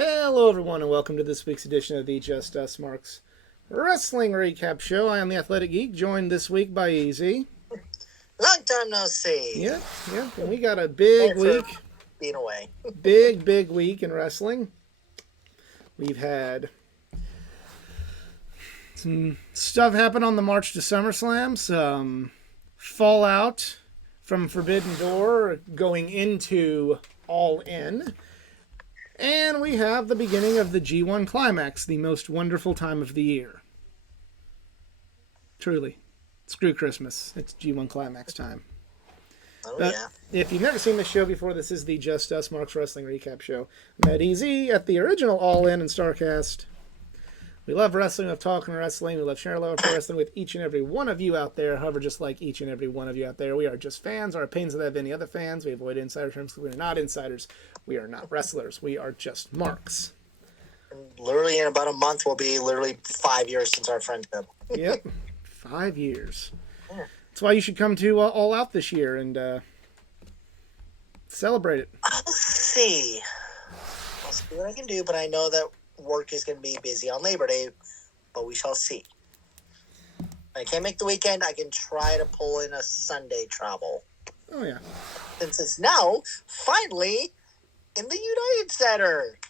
Hello, everyone, and welcome to this week's edition of the Just Us Marks Wrestling Recap Show. I am the Athletic Geek, joined this week by Easy. Long time no see. Yep, and we got a big week. Being away. big week in wrestling. We've had some stuff happen on the march to SummerSlam, some fallout from Forbidden Door going into All In. And we have the beginning of the G1 Climax, the most wonderful time of the year. Truly. Screw Christmas. It's G1 Climax time. Oh, but yeah. If you've never seen this show before, this is the Just Us Marks Wrestling Recap Show. I'm at EZ at the original All In and StarCast. We love wrestling, we love talking wrestling, we love sharing love for wrestling with each and every one of you out there. However, just like each and every one of you out there, we are just fans. Our opinions are that of any other fans. We avoid insider terms because we are not insiders. We are not wrestlers. We are just marks. Literally in about a month will be literally 5 years since our friendship. Yep. 5 years. Yeah. That's why you should come to All Out this year and celebrate it. I'll see what I can do, but I know that work is going to be busy on Labor Day, but we shall see. I can't make the weekend. I can try to pull in a Sunday travel. Oh, yeah. Since it's now finally in the United Center.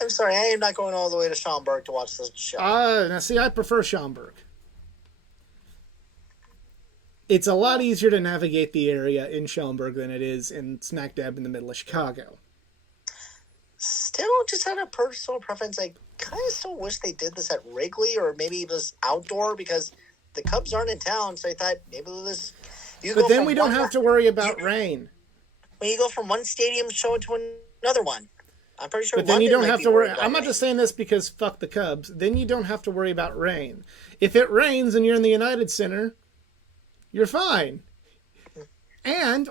I'm sorry, I am not going all the way to Schaumburg to watch this show. Now, see, I prefer Schaumburg. It's a lot easier to navigate the area in Schaumburg than it is in smack dab in the middle of Chicago. Still, just out of personal preference, I kind of still wish they did this at Wrigley or maybe just outdoor because the Cubs aren't in town. So I thought maybe this. But then we don't have to worry about rain. When you go from one stadium show to another one, I'm pretty sure. But then you don't have to worry. I'm not just saying this because fuck the Cubs. Then you don't have to worry about rain. If it rains and you're in the United Center, you're fine.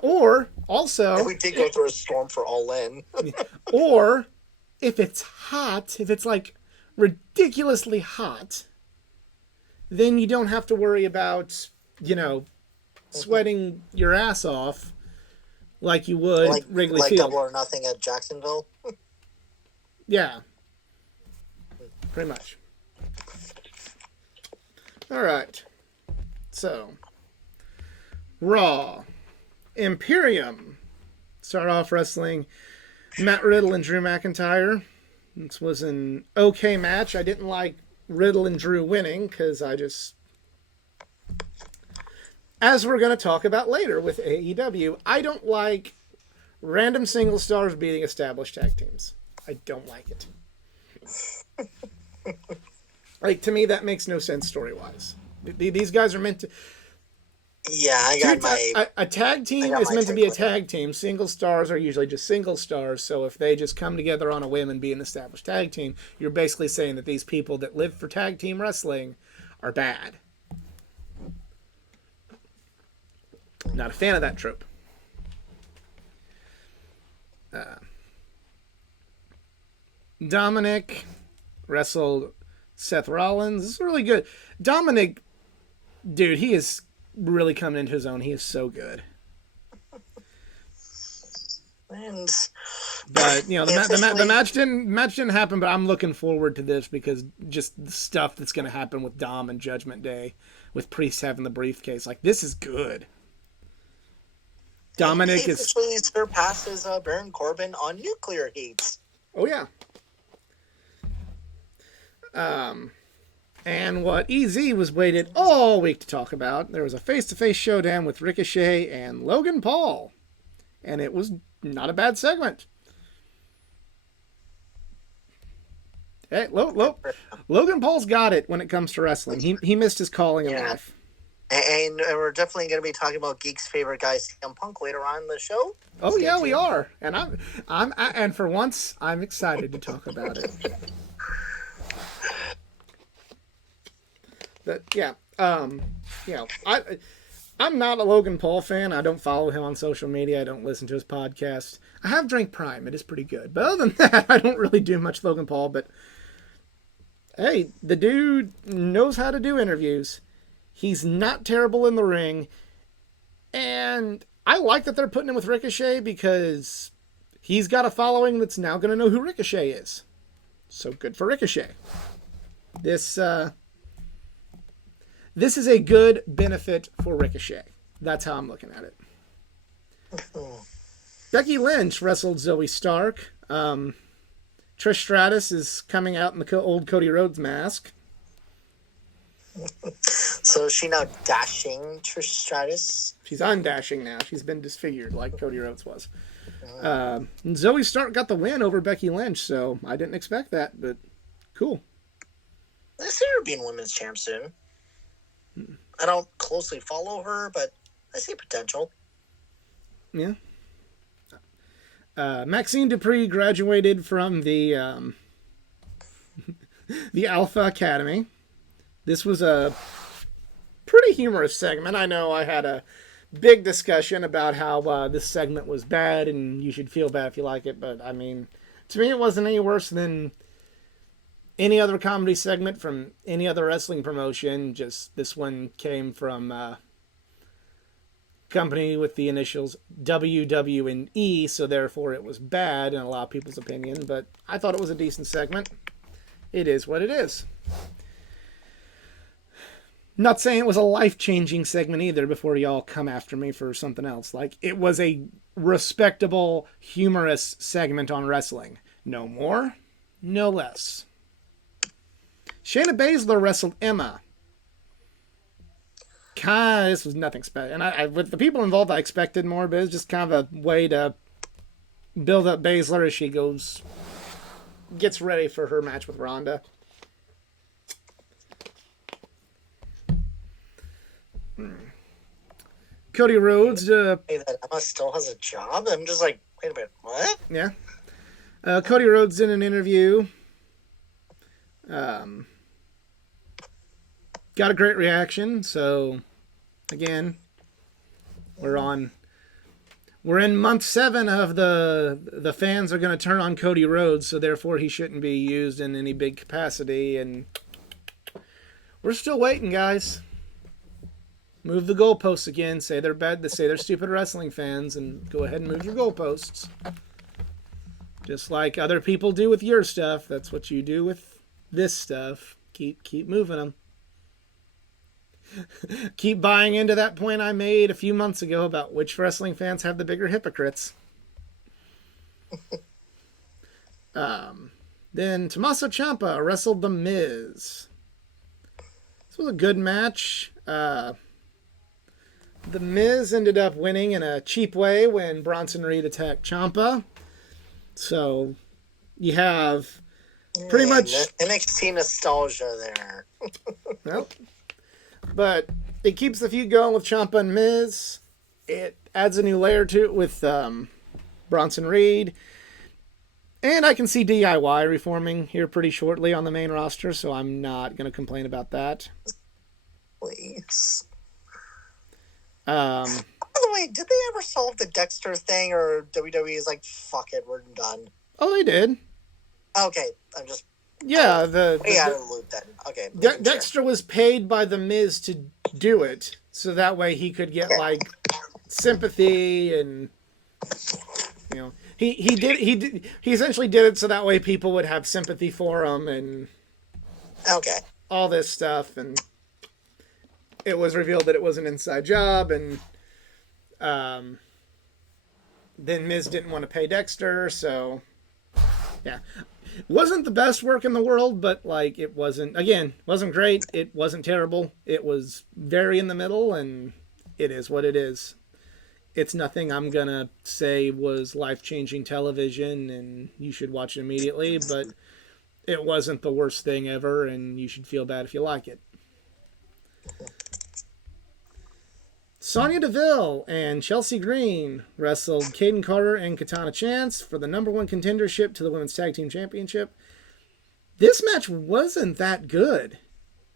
Or we did go through a storm for All In. Or if it's hot, if it's like ridiculously hot, then you don't have to worry about, sweating your ass off like you would Wrigley Field. Like Double or Nothing at Jacksonville. Yeah. Pretty much. All right. So, Raw. Imperium start off wrestling Matt Riddle and Drew McIntyre. This was an okay match. I didn't like Riddle and Drew winning because as we're going to talk about later with AEW, I don't like random single stars beating established tag teams. I don't like it. To me, that makes no sense story-wise. These guys are meant to... Yeah, I got a tag team is meant to be a tag team. Single stars are usually just single stars. So if they just come together on a whim and be an established tag team, you're basically saying that these people that live for tag team wrestling are bad. Not a fan of that trope. Dominic wrestled Seth Rollins. This is really good. Dominic, dude, he is really coming into his own. He is so good. But the match didn't happen. But I'm looking forward to this because just the stuff that's going to happen with Dom and Judgment Day, with Priest having the briefcase, this is good. Dominic he officially surpasses Baron Corbin on nuclear heat. Oh yeah. And what EZ was waited all week to talk about, there was a face-to-face showdown with Ricochet and Logan Paul. And it was not a bad segment. Hey, Logan Paul's got it when it comes to wrestling. He missed his calling in life. And we're definitely going to be talking about Geek's favorite guy, CM Punk, later on in the show. Oh yeah, we are. And and for once, I'm excited to talk about it. But yeah, I'm not a Logan Paul fan. I don't follow him on social media. I don't listen to his podcast. I have drank Prime. It is pretty good. But other than that, I don't really do much Logan Paul. But hey, the dude knows how to do interviews. He's not terrible in the ring. And I like that they're putting him with Ricochet because he's got a following that's now going to know who Ricochet is. So good for Ricochet. This is a good benefit for Ricochet. That's how I'm looking at it. Becky Lynch wrestled Zoe Stark. Trish Stratus is coming out in the old Cody Rhodes mask. So is she now dashing Trish Stratus? She's undashing now. She's been disfigured like Cody Rhodes was. Zoe Stark got the win over Becky Lynch, so I didn't expect that, but cool. I see her being women's champ soon. I don't closely follow her, but I see potential. Yeah. Maxine Dupree graduated from the the Alpha Academy. This was a pretty humorous segment. I know I had a big discussion about how this segment was bad and you should feel bad if you like it, but I mean, to me it wasn't any worse than any other comedy segment from any other wrestling promotion. Just this one came from company with the initials WW and E, so therefore it was bad in a lot of people's opinion, but I thought it was a decent segment. It is what it is. Not saying it was a life-changing segment either before y'all come after me for something else. Like, it was a respectable, humorous segment on wrestling. No more, no less. Shayna Baszler wrestled Emma. This was nothing special. And I, with the people involved, I expected more, but it was just kind of a way to build up Baszler as she gets ready for her match with Ronda. Cody Rhodes. Hey, that Emma still has a job? I'm just like, wait a minute, what? Yeah. Cody Rhodes did an interview. Got a great reaction. So, again, we're in month 7 of the fans are going to turn on Cody Rhodes, so therefore he shouldn't be used in any big capacity. And we're still waiting, guys. Move the goalposts again. Say they're bad. Say they're stupid wrestling fans, and go ahead and move your goalposts. Just like other people do with your stuff, that's what you do with this stuff. Keep moving them. Keep buying into that point I made a few months ago about which wrestling fans have the bigger hypocrites. Then Tommaso Ciampa wrestled The Miz. This was a good match. The Miz ended up winning in a cheap way when Bronson Reed attacked Ciampa. So you have pretty much NXT nostalgia there. Well, but it keeps the feud going with Ciampa and Miz. It adds a new layer to it with Bronson Reed. And I can see DIY reforming here pretty shortly on the main roster, so I'm not going to complain about that. Please. By the way, did they ever solve the Dexter thing, or WWE is like, fuck it, we're done? Oh, they did. Okay, I'm just... Yeah, out of the loop then. Okay. Dexter was paid by The Miz to do it, so that way he could get, like, sympathy and, you know... He essentially did it so that way people would have sympathy for him and all this stuff, and it was revealed that it was an inside job, and then Miz didn't want to pay Dexter, so yeah. Wasn't the best work in the world, but like it wasn't great, it wasn't terrible, it was very in the middle, and it is what it is. It's nothing I'm gonna say was life-changing television and you should watch it immediately, but it wasn't the worst thing ever, and you should feel bad if you like it. Sonya Deville and Chelsea Green wrestled Kayden Carter and Katana Chance for the #1 contendership to the Women's Tag Team Championship. This match wasn't that good,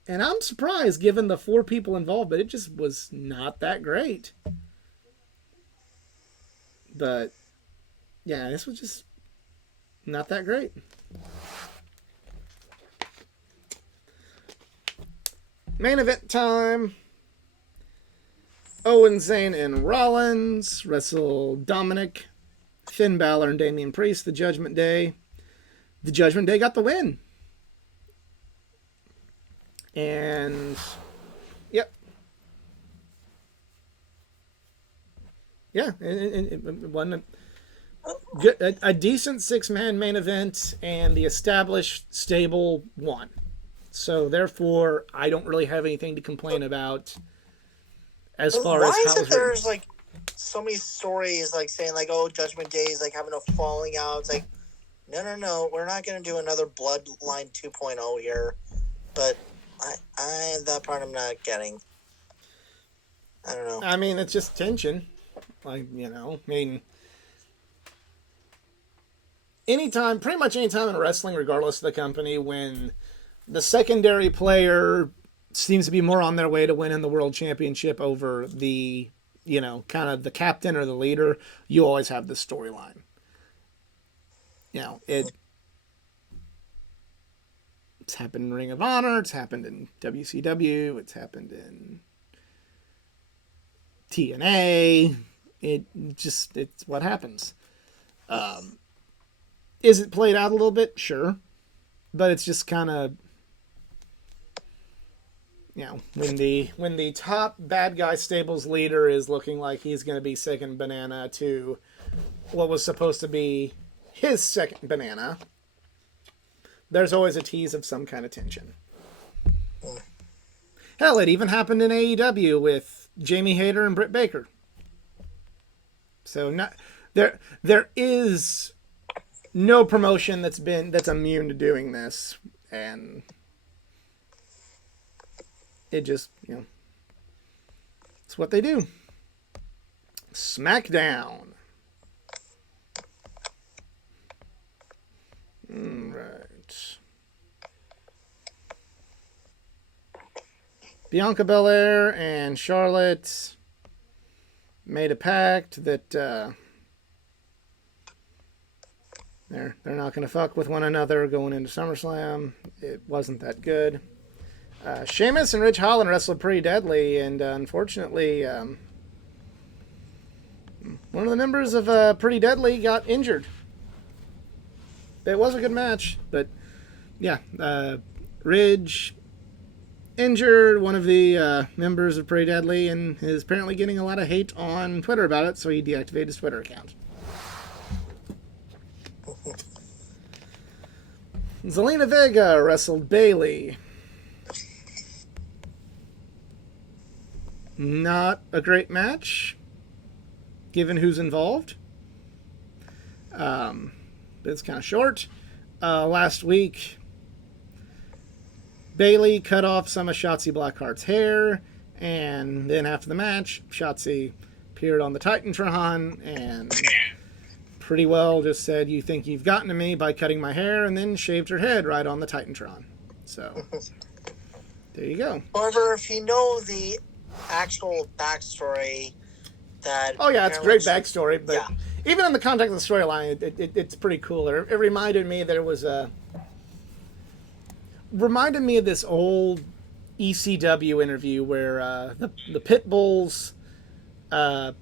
and I'm surprised given the 4 people involved, but it just was not that great. But, yeah, this was just not that great. Main event time. Owen, Zayn, and Rollins wrestle Dominic Finn Balor and Damian Priest, the Judgment Day. The Judgment Day got the win. And, yep. Yeah, it wasn't a decent 6-man main event, and the established stable won. So, therefore, I don't really have anything to complain about as far as why how is it there's like so many stories like saying like, oh, Judgment Day is like having a falling out. It's like, no, we're not going to do another Bloodline 2.0 here. But I that part I'm not getting. I don't know. I mean, it's just tension. Like, pretty much anytime in wrestling, regardless of the company, when the secondary player seems to be more on their way to winning the world championship over the, kind of the captain or the leader, you always have this storyline. It's happened in Ring of Honor, it's happened in WCW, it's happened in TNA. It's what happens. Is it played out a little bit? Sure. But it's just kind of, when the top bad guy stable's leader is looking like he's going to be second banana to what was supposed to be his second banana, there's always a tease of some kind of tension. Hell, it even happened in AEW with Jamie Hayter and Britt Baker. So there is no promotion that's immune to doing this, and it just, it's what they do. SmackDown. Right. Bianca Belair and Charlotte made a pact that they're not going to fuck with one another going into SummerSlam. It wasn't that good. Sheamus and Ridge Holland wrestled Pretty Deadly, and unfortunately, one of the members of Pretty Deadly got injured. It was a good match, but yeah, Ridge injured one of the members of Pretty Deadly and is apparently getting a lot of hate on Twitter about it, so he deactivated his Twitter account. Zelina Vega wrestled Bayley. Not a great match, given who's involved. It's kind of short. Last week, Bayley cut off some of Shotzi Blackheart's hair, and then after the match, Shotzi appeared on the Titantron and pretty well just said, "You think you've gotten to me by cutting my hair," and then shaved her head right on the Titantron. So, there you go. However, if you know the actual backstory, that... Oh, yeah, it's a great backstory, but... Yeah. Even in the context of the storyline, it's pretty cool. It reminded me there was reminded me of this old ECW interview where the Pit Bulls cut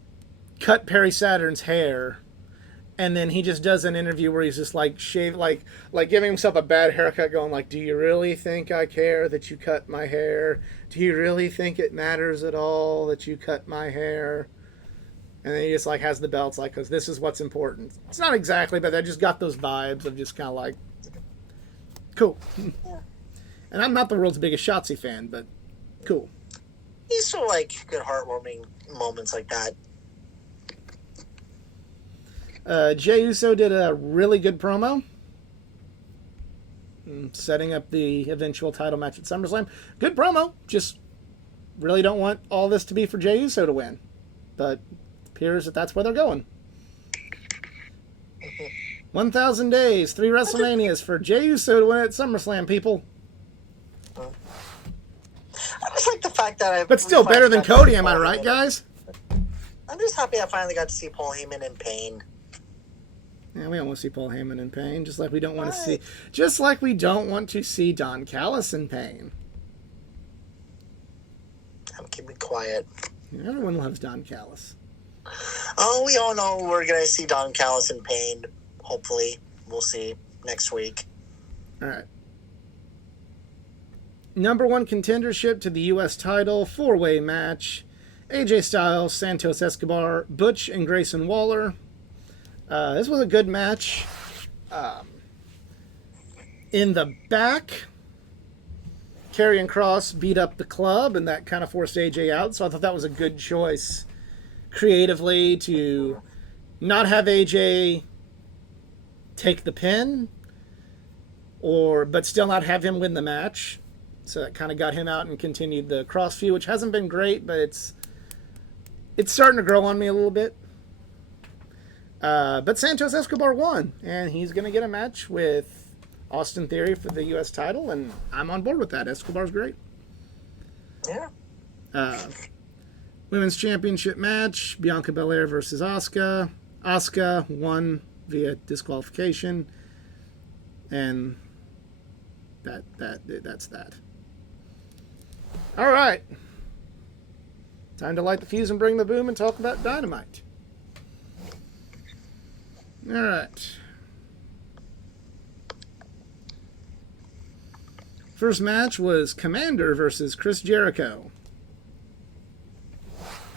Perry Saturn's hair, and then he just does an interview where he's just like like giving himself a bad haircut, going like, "Do you really think I care that you cut my hair? Do you really think it matters at all that you cut my hair?" And then he just like has the belts like, because this is what's important. It's not exactly, but I just got those vibes of just kind of like, cool. And I'm not the world's biggest Shotzi fan, but cool. He's so like good heartwarming moments like that. Jey Uso did a really good promo, setting up the eventual title match at SummerSlam. Good promo. Just really don't want all this to be for Jey Uso to win, but appears that that's where they're going. 1,000 days, 3 WrestleManias for Jey Uso to win at SummerSlam, people. I just like the fact that But still better than Cody, am I right, guys? I'm just happy I finally got to see Paul Heyman in pain. Yeah, we don't want to see Paul Heyman in pain, just like we don't want to see Don Callis in pain. I'm keeping quiet. Everyone loves Don Callis. Oh, we all know we're going to see Don Callis in pain. Hopefully. We'll see next week. All right. Number 1 contendership to the U.S. title, 4-way match. AJ Styles, Santos Escobar, Butch, and Grayson Waller. This was a good match. In the back, Karrion Kross beat up the club, and that kind of forced AJ out. So I thought that was a good choice creatively to not have AJ take the pin, but still not have him win the match. So that kind of got him out and continued the Kross feud, which hasn't been great, but it's starting to grow on me a little bit. But Santos Escobar won, and he's going to get a match with Austin Theory for the U.S. title, and I'm on board with that. Escobar's great. Yeah. Women's Championship match, Bianca Belair versus Asuka. Asuka won via disqualification, and that's that. All right. Time to light the fuse and bring the boom and talk about Dynamite. All right. First match was Commander versus Chris Jericho.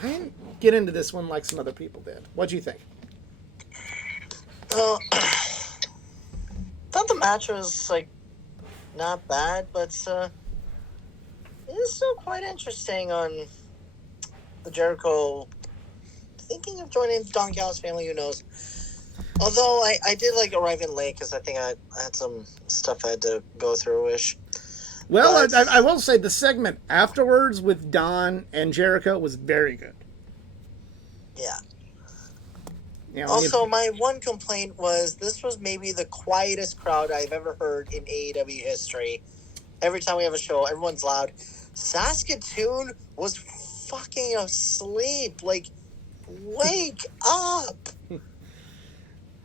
I didn't get into this one like some other people did. What'd you think? Well, thought the match was not bad, but it is still quite interesting on the Jericho thinking of joining Don Callis family. Who knows? Although I did arrive in late because I think I had some stuff I had to go through-ish. Well, I will say the segment afterwards with Don and Jericho was very good. Yeah. You know, also, my one complaint was this was maybe the quietest crowd I've ever heard in AEW history. Every time we have a show, everyone's loud. Saskatoon was fucking asleep. Wake up!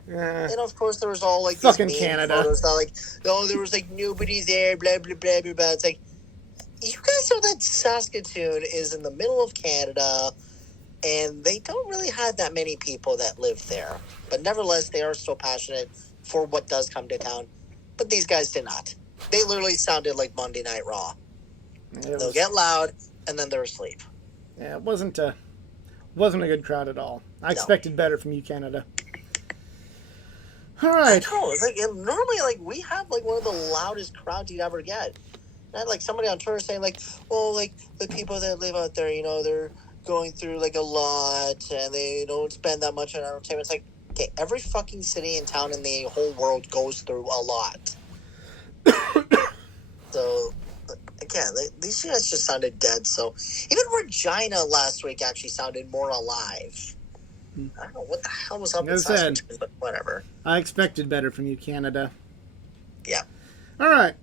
And of course, there was all these fucking meme Canada photos that there was nobody there, blah blah blah blah blah. It's you guys know that Saskatoon is in the middle of Canada, and they don't really have that many people that live there. But nevertheless, they are so passionate for what does come to town. But these guys did not. They literally sounded like Monday Night Raw. They'll get loud, and then they're asleep. Yeah, it wasn't a good crowd at all. I expected better from you, Canada. All right. No, it's normally we have one of the loudest crowds you'd ever get. And I had somebody on Twitter saying the people that live out there, they're going through a lot and they don't spend that much on entertainment. It's okay, every fucking city and town in the whole world goes through a lot. So again, these guys just sounded dead. So even Regina last week actually sounded more alive. I don't know what the hell was up with Saskatoon, but whatever. I expected better from you, Canada. Yeah. All right.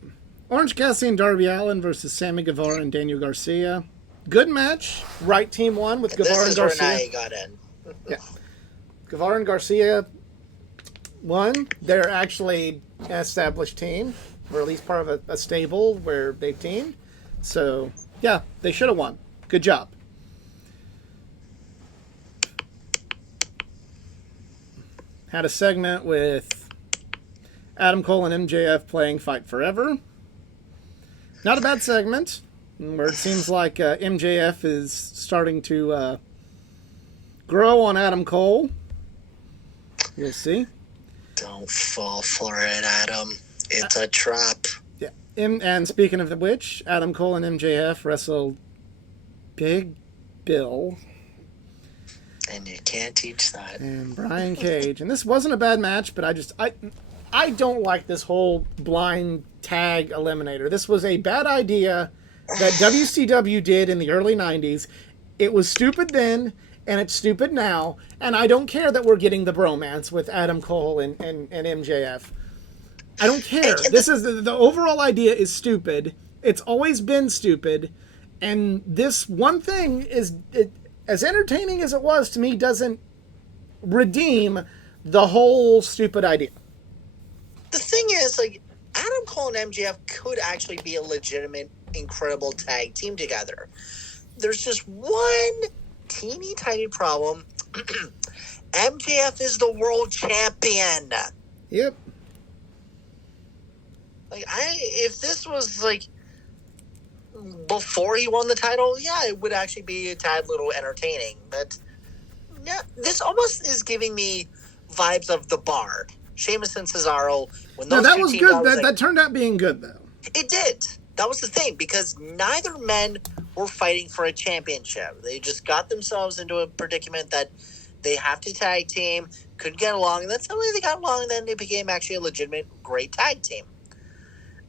Orange Cassidy and Darby Allin versus Sammy Guevara and Daniel Garcia. Good match. Right team won with Guevara and Garcia. This is where Nia got in. Yeah. Guevara and Garcia won. They're actually an established team, or at least part of a stable where they've teamed. So, yeah, they should have won. Good job. Had a segment with Adam Cole and MJF playing Fight Forever. Not a bad segment, where it seems like MJF is starting to grow on Adam Cole. You'll see. Don't fall for it, Adam. It's a trap. Yeah. And speaking of which, Adam Cole and MJF wrestled Big Bill. And you can't teach that. And Brian Cage. And this wasn't a bad match, but I don't like this whole blind tag eliminator. This was a bad idea that WCW did in the early 90s. It was stupid then, and it's stupid now. And I don't care that we're getting the bromance with Adam Cole and MJF. I don't care. This is the overall idea is stupid. It's always been stupid. And this one thing is... as entertaining as it was, to me, doesn't redeem the whole stupid idea. The thing is, Adam Cole and MJF could actually be a legitimate, incredible tag team together. There's just one teeny tiny problem. MJF is the world champion. Yep. Like, if this was like before he won the title, yeah, it would actually be a tad little entertaining. But yeah, this almost is giving me vibes of the Bar, Sheamus and Cesaro. When those No, that two was teamed good. up, I was That, like, that turned out being good, though. it did. That was the thing, because neither men were fighting for a championship. They just got themselves into a predicament that they have to tag team, couldn't get along, and then suddenly they got along, and then they became actually a legitimate great tag team.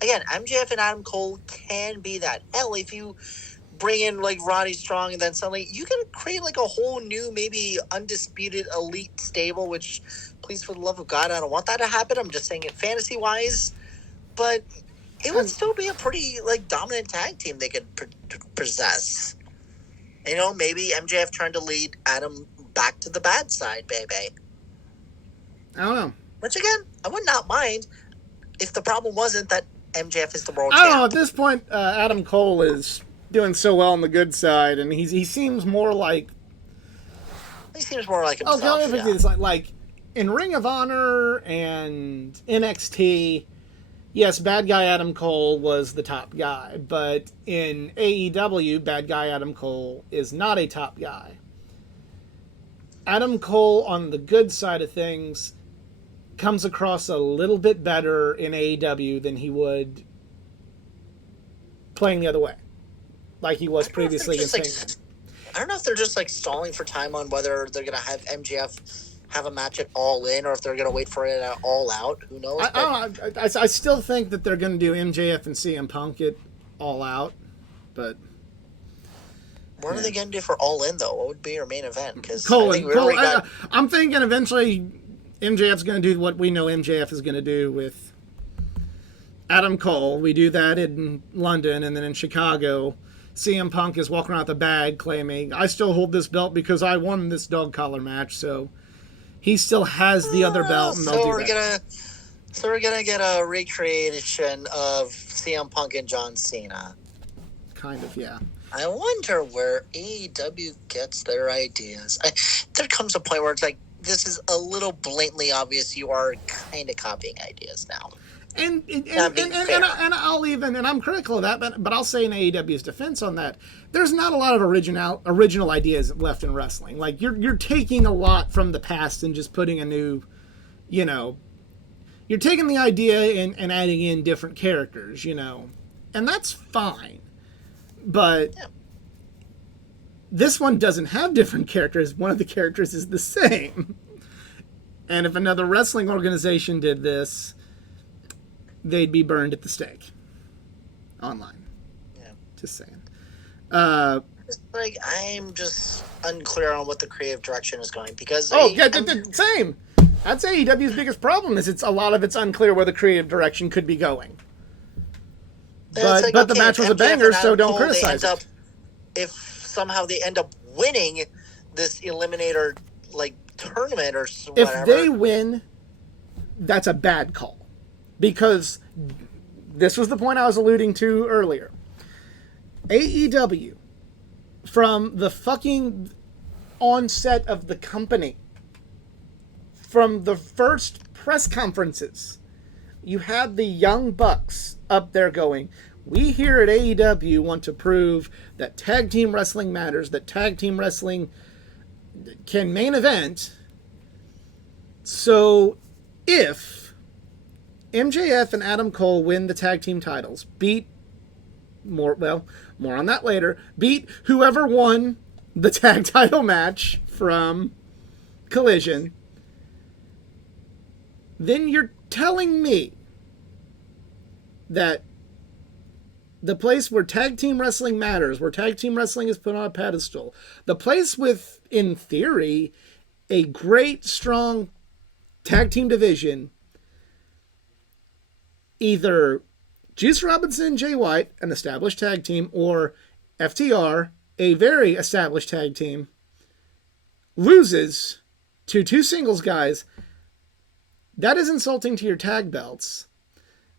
Again, MJF and Adam Cole can be that. Hell, if you bring in like Roddy Strong, and then suddenly you can create like a whole new, maybe undisputed elite stable, which, please, for the love of God, I don't want that to happen. I'm just saying it fantasy-wise. But it would still be a pretty like dominant tag team they could possess. You know, maybe MJF trying to lead Adam back to the bad side, baby. I don't know. Which again, I would not mind if the problem wasn't that MJF is the world I don't know. champ. At this point, Adam Cole is doing so well on the good side, and he seems more like. He seems more like himself. Okay, let me it's like in Ring of Honor and NXT. Yes, bad guy Adam Cole was the top guy, but in AEW, bad guy Adam Cole is not a top guy. Adam Cole, on the good side of things, comes across a little bit better in AEW than he would playing the other way, like he was previously against Hangman. I don't know if they're just like stalling for time on whether they're going to have MJF have a match at All In or if they're going to wait for it at All Out. Who knows? I still think that they're going to do MJF and CM Punk at All Out, but what are they going to do for All In though? What would be your main event? Because I'm thinking eventually MJF's going to do what we know MJF is going to do with Adam Cole. We do that in London, and then in Chicago, CM Punk is walking around with a bag claiming, I still hold this belt because I won this dog collar match, so he still has the other belt, and they'll do that. So we're gonna get a recreation of CM Punk and John Cena. Kind of, yeah. I wonder where AEW gets their ideas. There comes a point where it's like, this is a little blatantly obvious you are kind of copying ideas now. And I'll even, and I'm critical of that, but I'll say in AEW's defense on that, there's not a lot of original ideas left in wrestling. Like you're taking a lot from the past and just putting a new, you're taking the idea and adding in different characters, and that's fine. But this one doesn't have different characters. One of the characters is the same. And if another wrestling organization did this, they'd be burned at the stake online. Yeah. Just saying. I'm just unclear on what the creative direction is going because same. That's AEW's biggest problem is a lot of it's unclear where the creative direction could be going. But the match was a banger, so don't criticize it. If somehow they end up winning this Eliminator tournament or whatever, if they win, that's a bad call. Because this was the point I was alluding to earlier. AEW, from the fucking onset of the company, from the first press conferences, you had the Young Bucks up there going, we here at AEW want to prove that tag team wrestling matters, that tag team wrestling can main event. So if MJF and Adam Cole win the tag team titles, beat more on that later, beat whoever won the tag title match from Collision, then you're telling me that the place where tag team wrestling matters, where tag team wrestling is put on a pedestal, the place with, in theory, a great, strong tag team division, either Juice Robinson and Jay White, an established tag team, or FTR, a very established tag team, loses to two singles guys, that is insulting to your tag belts.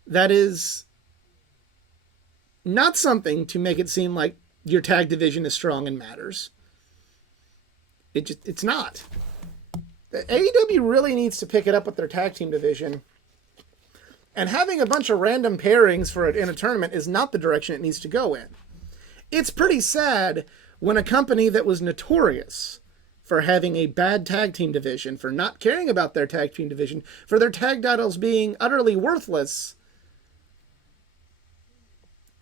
That is not something to make it seem like your tag division is strong and matters. It's not. AEW really needs to pick it up with their tag team division. And having a bunch of random pairings in a tournament is not the direction it needs to go in. It's pretty sad when a company that was notorious for having a bad tag team division, for not caring about their tag team division, for their tag titles being utterly worthless,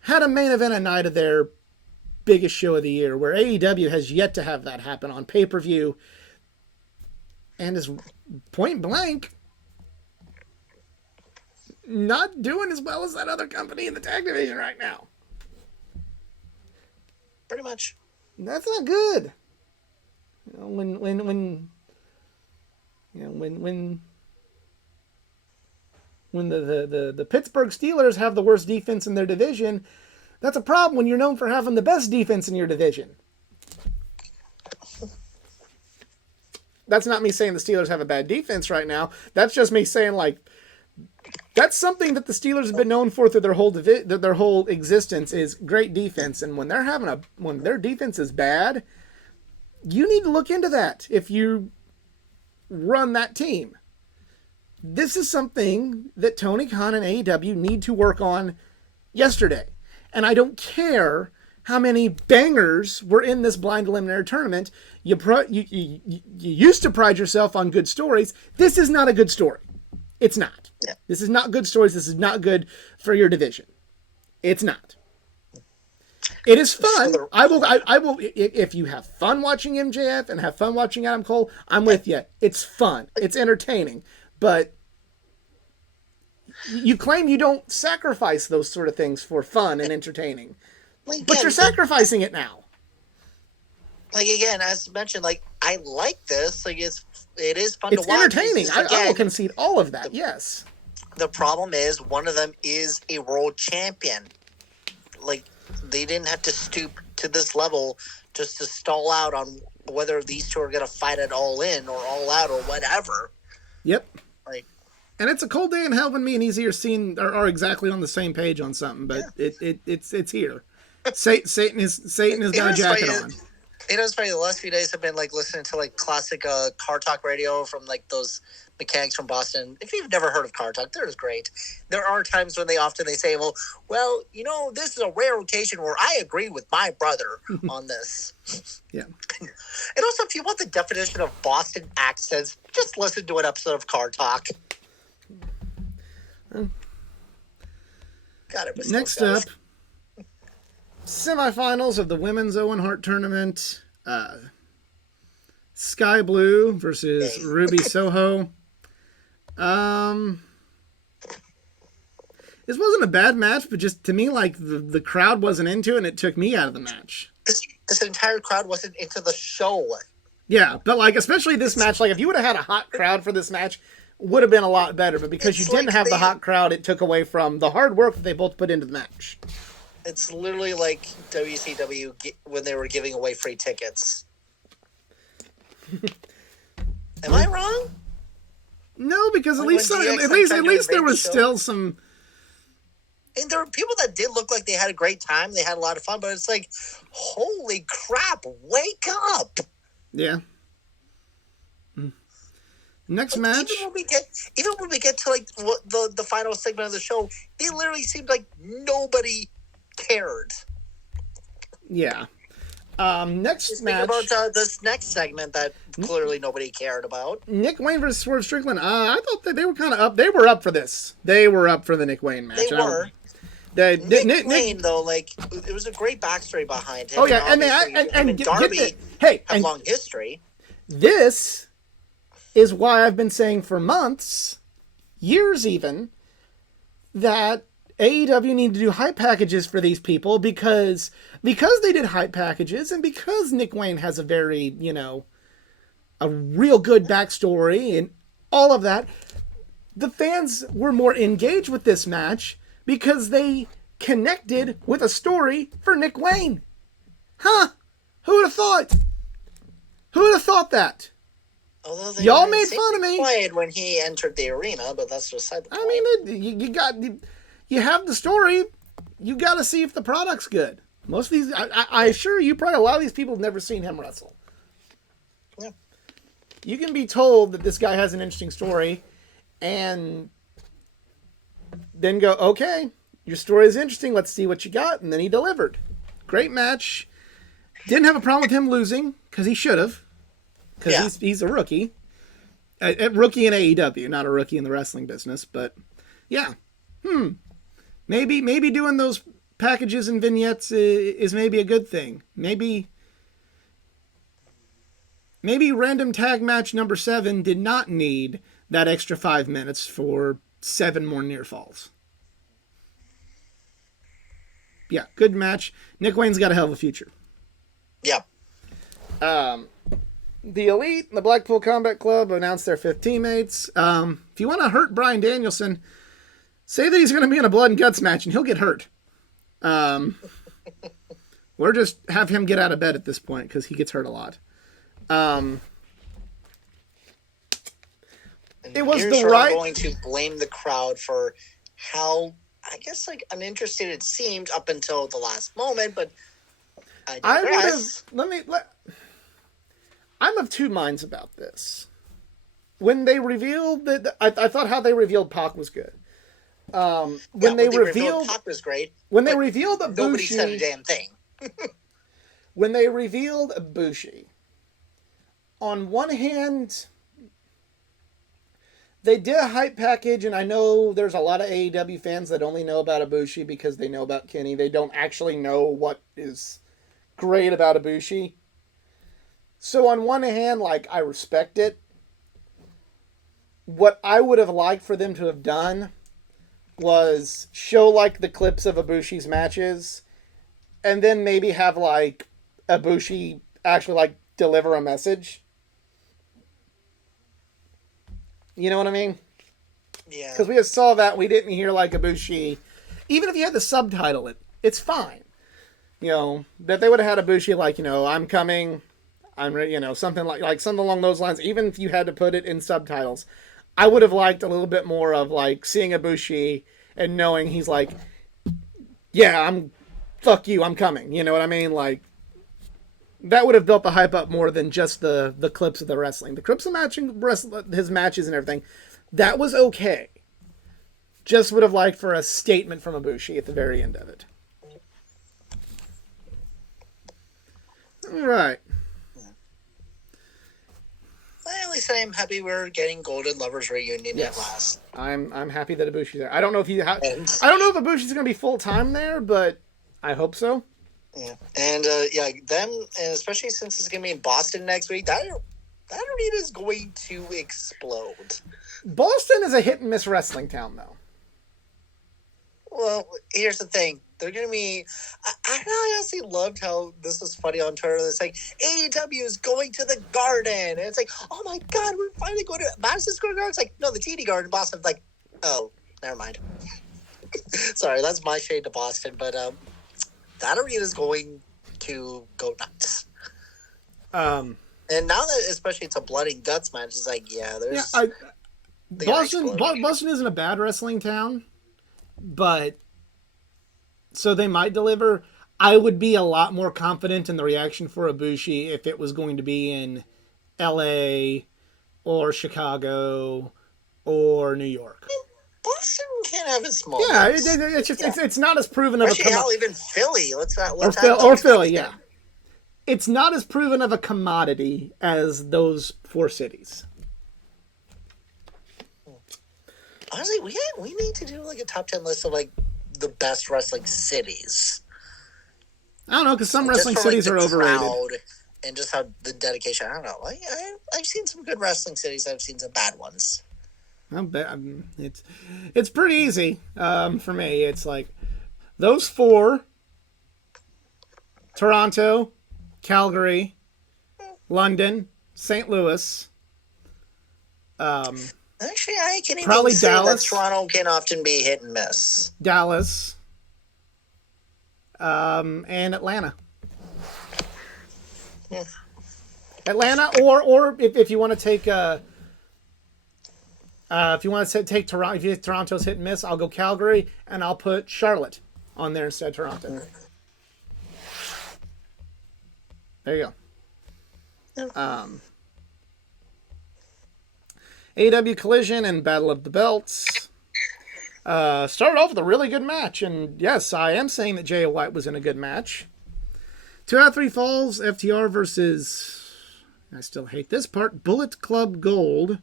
had a main event a night of their biggest show of the year, where AEW has yet to have that happen on pay-per-view, and is point blank not doing as well as that other company in the tag division right now. Pretty much. That's not good. You know, when the Pittsburgh Steelers have the worst defense in their division, that's a problem when you're known for having the best defense in your division. That's not me saying the Steelers have a bad defense right now. That's just me saying, like, that's something that the Steelers have been known for through their whole existence, is great defense. And when when their defense is bad, you need to look into that if you run that team. This is something that Tony Khan and AEW need to work on yesterday. And I don't care how many bangers were in this blind eliminator tournament. You used to pride yourself on good stories. This is not a good story. It's not. Yeah. This is not good stories. This is not good for your division. It's not. It is fun. I will. If you have fun watching MJF and have fun watching Adam Cole, I'm with you. It's fun. It's entertaining. But you claim you don't sacrifice those sort of things for fun and entertaining. Like, But you're sacrificing it now. Like, again, as mentioned, like, I like this. Like, it is fun It's to watch. entertaining. It's just, I will concede all of that, yes. The problem is one of them is a world champion. Like, they didn't have to stoop to this level just to stall out on whether these two are going to fight it all in or all out or whatever. Yep. Like, and it's a cold day in hell when me and Easy are exactly on the same page on something, but it's here. Satan has got a jacket on. You know, it's funny. The last few days have been like listening to like classic car talk radio from like those mechanics from Boston. If you've never heard of car talk, they're great. There are times when they say, well, you know, this is a rare occasion where I agree with my brother on this. Yeah. And also, if you want the definition of Boston accents, just listen to an episode of Car Talk. God, it was Next up, semifinals of the Women's Owen Hart Tournament. Sky Blue versus Ruby Soho. This wasn't a bad match, but just to me, like, the crowd wasn't into it, and it took me out of the match. This entire crowd wasn't into the show. Yeah, but, like, especially this match, like, if you would have had a hot crowd for this match, would have been a lot better, but because you didn't have the hot crowd, it took away from the hard work that they both put into the match. It's literally like WCW when they were giving away free tickets. Am I wrong? No, because at least there was still some. And there were people that did look like they had a great time. They had a lot of fun, but it's like, holy crap! Wake up! Yeah. Next match. Even when we get to like the final segment of the show, it literally seemed like nobody cared. Yeah. Next match. About this next segment that clearly nobody cared about. Nick Wayne versus Swerve Strickland. I thought that they were kind of up. They were up for this. They were up for the Nick Wayne match. They were. Nick Wayne, though, like, it was a great backstory behind him. Oh yeah, and Darby have a long history. This is why I've been saying for months, years even, that AEW need to do hype packages for these people because they did hype packages and because Nick Wayne has a very, a real good backstory and all of that, the fans were more engaged with this match because they connected with a story for Nick Wayne. Huh? Who would have thought? Who would have thought that? Y'all made fun of me. Played when he entered the arena, but that's beside the point. I mean, you have the story. You got to see if the product's good. Most of these, I assure you, probably a lot of these people have never seen him wrestle. Yeah. You can be told that this guy has an interesting story, and then go, okay, your story is interesting. Let's see what you got. And then he delivered. Great match. Didn't have a problem with him losing because he should have. Because he's a rookie. A rookie in AEW, not a rookie in the wrestling business. But yeah, maybe doing those packages and vignettes is maybe a good thing. Maybe random tag match number 7 did not need that extra 5 minutes for 7 more near falls. Yeah, good match. Nick Wayne's got a hell of a future. Yeah. The Elite and the Blackpool Combat Club announced their 5th teammates. If you want to hurt Bryan Danielson, say that he's going to be in a blood and guts match and he'll get hurt. Or just have him get out of bed at this point because he gets hurt a lot. It was the right. I'm going to blame the crowd for how, I guess, like uninterested it seemed up until the last moment, but I would have. I'm of two minds about this. When they revealed that, I thought how they revealed Pac was good. When they revealed Pac was great. When they revealed Ibushi, nobody said a damn thing. When they revealed Ibushi, on one hand, they did a hype package, and I know there's a lot of AEW fans that only know about Ibushi because they know about Kenny. They don't actually know what is great about Ibushi. So on one hand, like, I respect it. What I would have liked for them to have done was show, like, the clips of Ibushi's matches, and then maybe have, like, Ibushi actually, like, deliver a message. You know what I mean? Yeah. Because we just saw that, we didn't hear, like, Ibushi. Even if you had to subtitle it, it's fine. You know, that they would have had Ibushi, like, you know, I'm coming, I'm ready, you know, something like something along those lines. Even if you had to put it in subtitles, I would have liked a little bit more of, like, seeing Ibushi and knowing he's like, yeah, fuck you, I'm coming. You know what I mean? Like, that would have built the hype up more than just the clips of the wrestling. The clips of his matches and everything, that was okay. Just would have liked for a statement from Ibushi at the very end of it. All right. Well, at least I am happy we're getting Golden Lovers reunion at last. I'm happy that Ibushi's there. I don't know if I don't know if Ibushi's going to be full time there, but I hope so. Yeah, and them, and especially since it's going to be in Boston next week, that arena is going to explode. Boston is a hit and miss wrestling town, though. Well, here's the thing. They're going to be... I honestly loved how this was funny on Twitter. It's like, AEW is going to the Garden. And it's like, oh my God, we're finally going to Madison Square Garden. It's like, no, the TD Garden. Boston's like, oh, never mind. Sorry, that's my shade to Boston. But that arena is going to go nuts. And now that especially it's a blood and guts match, it's like, there's... Boston isn't a bad wrestling town. But so they might deliver. I would be a lot more confident in the reaction for Ibushi if it was going to be in LA or Chicago or New York. Boston can have its small. Yeah, it's just it's not as proven of a commodity. Even Philly. Or Philly, yeah. It's not as proven of a commodity as those 4 cities. Honestly, we need to do like a top 10 list of like the best wrestling cities. I don't know, because some wrestling cities are overrated. And just how the dedication. I don't know. I've seen some good wrestling cities. I've seen some bad ones. It's pretty easy for me. It's like those 4: Toronto, Calgary, London, St. Louis. Actually, I can even probably say Dallas. that Toronto can often be hit and miss. Dallas. And Atlanta. Yeah. Atlanta, or if you want to take take Toronto, if Toronto's hit and miss, I'll go Calgary and I'll put Charlotte on there instead of Toronto. There you go. AW Collision and Battle of the Belts. Started off with a really good match, and yes, I am saying that Jay White was in a good match. 2 out of 3 falls, FTR versus, I still hate this part, Bullet Club Gold.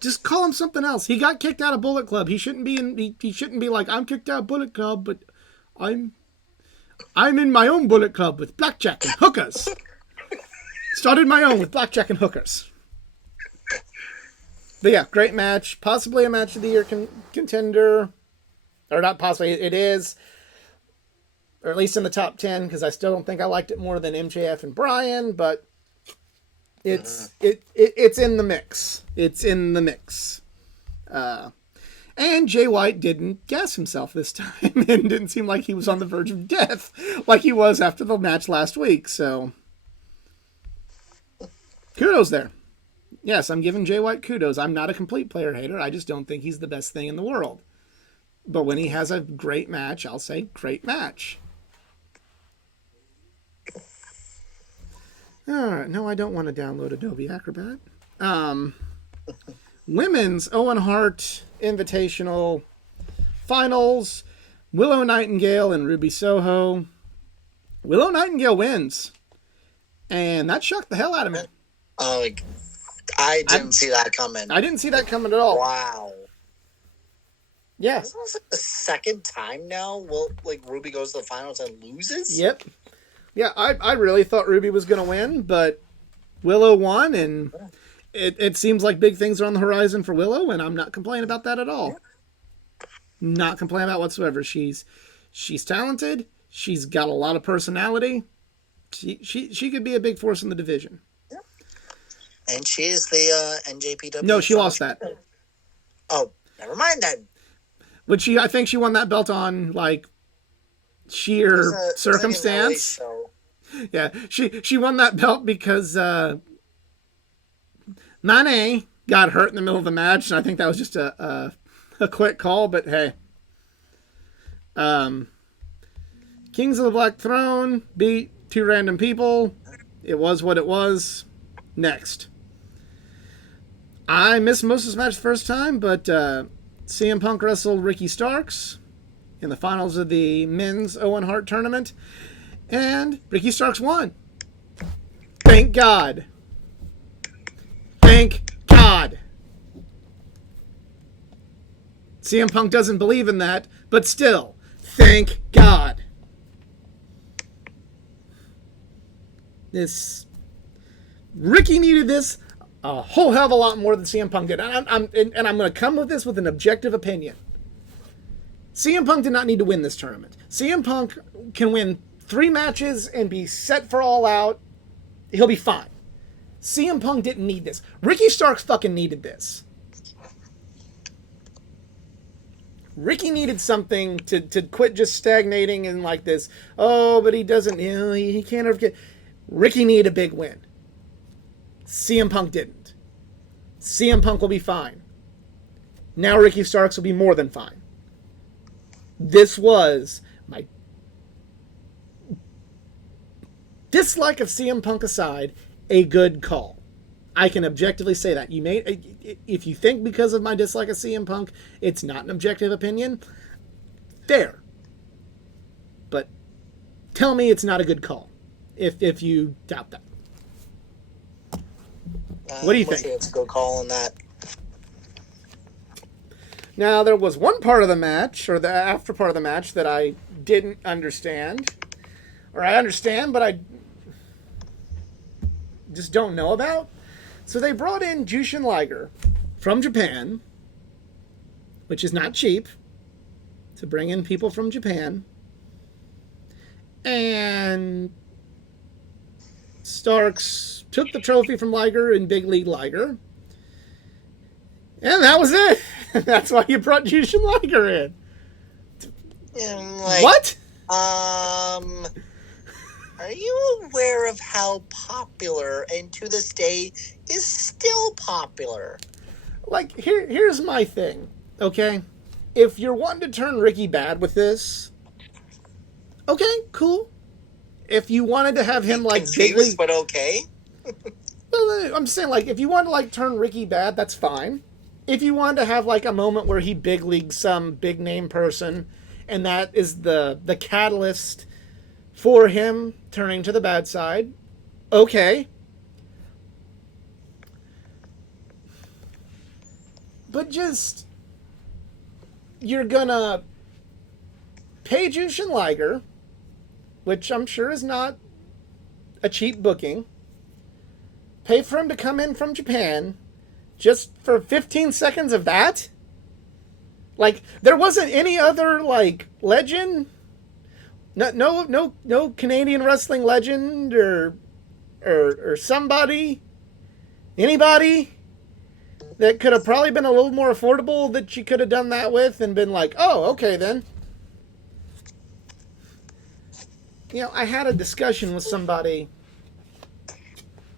Just call him something else. He got kicked out of Bullet Club. He shouldn't be he shouldn't be like, I'm kicked out of Bullet Club, but I'm in my own Bullet Club with blackjack and hookers. Started my own with blackjack and hookers. But yeah, great match. Possibly a match of the year contender. Or not possibly, it is. Or at least in the top 10, because I still don't think I liked it more than MJF and Bryan, but it's in the mix. It's in the mix. And Jay White didn't gas himself this time and didn't seem like he was on the verge of death like he was after the match last week. So kudos there. Yes, I'm giving Jay White kudos. I'm not a complete player hater. I just don't think he's the best thing in the world. But when he has a great match, I'll say great match. All right, no, I don't want to download Adobe Acrobat. Women's Owen Hart Invitational Finals. Willow Nightingale and Ruby Soho. Willow Nightingale wins. And that shocked the hell out of me. Oh, I didn't see that coming. I didn't see that coming at all. Wow. Yeah. This is like the second time now. Well, like Ruby goes to the finals and loses. Yep. Yeah, I really thought Ruby was going to win, but Willow won, and it seems like big things are on the horizon for Willow, and I'm not complaining about that at all. Not complaining about whatsoever. She's talented. She's got a lot of personality. She could be a big force in the division. Yeah. And she is the NJPW. No, she lost that. Oh, never mind then. But I think she won that belt on like sheer circumstance. Yeah, she won that belt because Nane got hurt in the middle of the match, and I think that was just a quick call. But hey, Kings of the Black Throne beat 2 random people. It was what it was. Next, I missed most of this match the first time, but CM Punk wrestled Ricky Starks in the finals of the men's Owen Hart tournament, and Ricky Starks won. Thank God. Thank God. CM Punk doesn't believe in that, but still, thank God. Ricky needed this a whole hell of a lot more than CM Punk did. And I'm going to come with this with an objective opinion. CM Punk did not need to win this tournament. CM Punk can win 3 matches and be set for All Out. He'll be fine. CM Punk didn't need this. Ricky Starks fucking needed this. Ricky needed something to quit just stagnating in like this. Oh, but he doesn't. You know, he can't ever get. Ricky needed a big win. CM Punk didn't. CM Punk will be fine. Now Ricky Starks will be more than fine. This was my dislike of CM Punk aside, a good call. I can objectively say that. If you think because of my dislike of CM Punk, it's not an objective opinion, fair. But tell me it's not a good call if you doubt that. What do you think? It's a good call on that. Now, there was one part of the match, or the after part of the match, that I didn't understand. Or I understand, but I just don't know about. So they brought in Jushin Liger from Japan, which is not cheap, to bring in people from Japan. And Starks took the trophy from Liger in Big League Liger. And that was it. That's why you brought Jushin Liger in. What? Are you aware of how popular, and to this day, is still popular? Like, here's my thing, okay? If you're wanting to turn Ricky bad with this, okay, cool. If you wanted to have him like confused, but okay. Well, I'm saying, like, if you want to, like, turn Ricky bad, that's fine. If you want to have, like, a moment where he big leagues some big name person, and that is the catalyst for him turning to the bad side, okay. But just, you're gonna pay Jushin Liger, which I'm sure is not a cheap booking, pay for him to come in from Japan just for 15 seconds of that? Like, there wasn't any other, like, legend? No Canadian wrestling legend or somebody? Anybody? That could have probably been a little more affordable that you could have done that with and been like, oh, okay then. You know, I had a discussion with somebody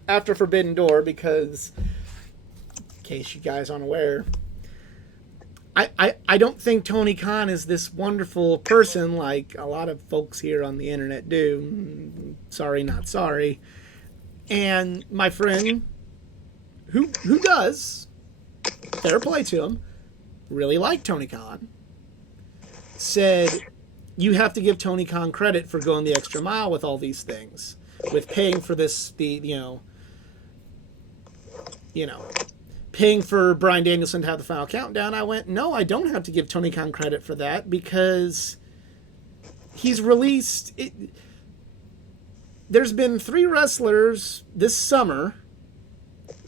after Forbidden Door because, in case you guys aren't aware, I don't think Tony Khan is this wonderful person like a lot of folks here on the internet do. Sorry, not sorry. And my friend, who does, fair play to him, really liked Tony Khan, said you have to give Tony Khan credit for going the extra mile with all these things, with paying for this speed, paying for Bryan Danielson to have the final countdown. I went, no, I don't have to give Tony Khan credit for that because he's released it. There's been 3 wrestlers this summer